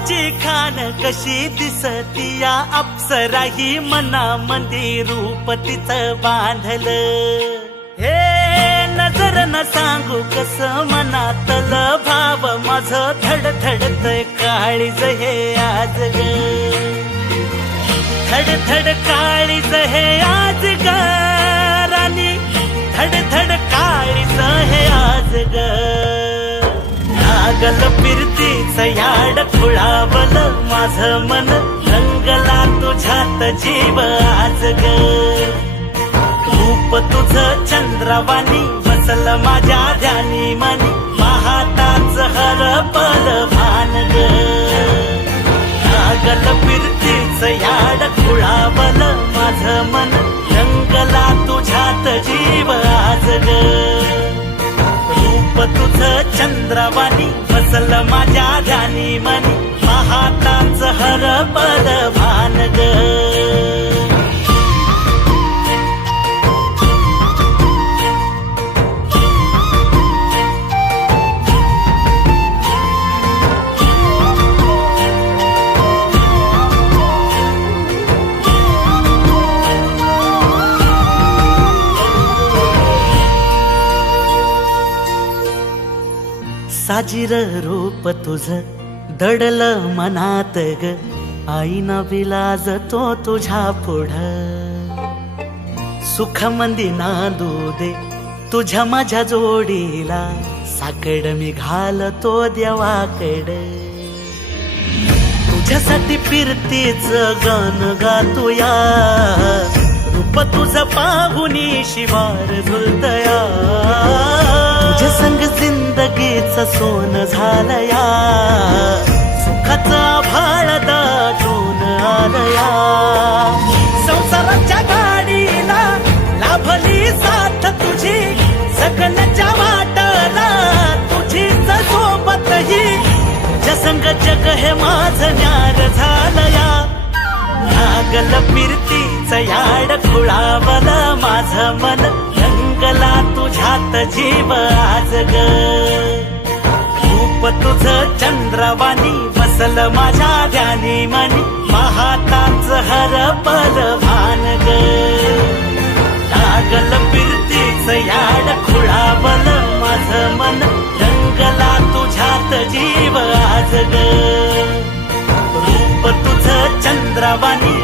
रूपाची खान कशी दिसती या अप्सरा ही मनामध्ये रूप तिचं बांधलं हे नजर न सांगू कस मनातल भाव माझं धडधडतय काळीज हे आज ग धडधड काळीज हे आज ग राणी धडधड काळीज हे आज ग लागल फिरतीच याड खुळावल माझं मन रंगला तुझ्यात जीव आज ग रूप तुझं चंद्रवाणी बसल माझ्या ध्यानी मनी पाहताच हरपल भान ग लागल फिरतीच याड खुळावल माझं मन रंगला तुझ्यात जीव आज ग रूप तुझं चंद्रवाणी बसल माझ्या ध्यानी मनी पाहताच हरपल भान ग साजीर रूप तुझ दडल मनात ग आईना विलाज तो तुझ्या पुढ सुख मंदी नांदू दे तुझ्या माझ्या जोडीला साकड मी घालतो देवाकड तुझ्यासाठी फिरतीच गान गातोया रूप तुझ पाहुनी शिवार झुलतया तुझ्या संग जिंदगीच सोन झालया सुखाचा भाळ दाटून आलया संसाराच्या गाडीला लाभली साथ तुझी सगळ्याच्या वाटला तुझीच सोबत ही तुझ्या संग जग हे माझं न्यार झालया लागल फिरतीच याड खुळावल माझं मन रंगला तुझ्यात जीव आज ग रूप तुझं चंद्रवाणी बसल माझ्या ध्यानी मनी पाहताच हरपल भान ग लागल फिरतीच याड खुळावल माझं मन रंगला तुझ्यात जीव आज ग रूप तुझं चंद्रवाणी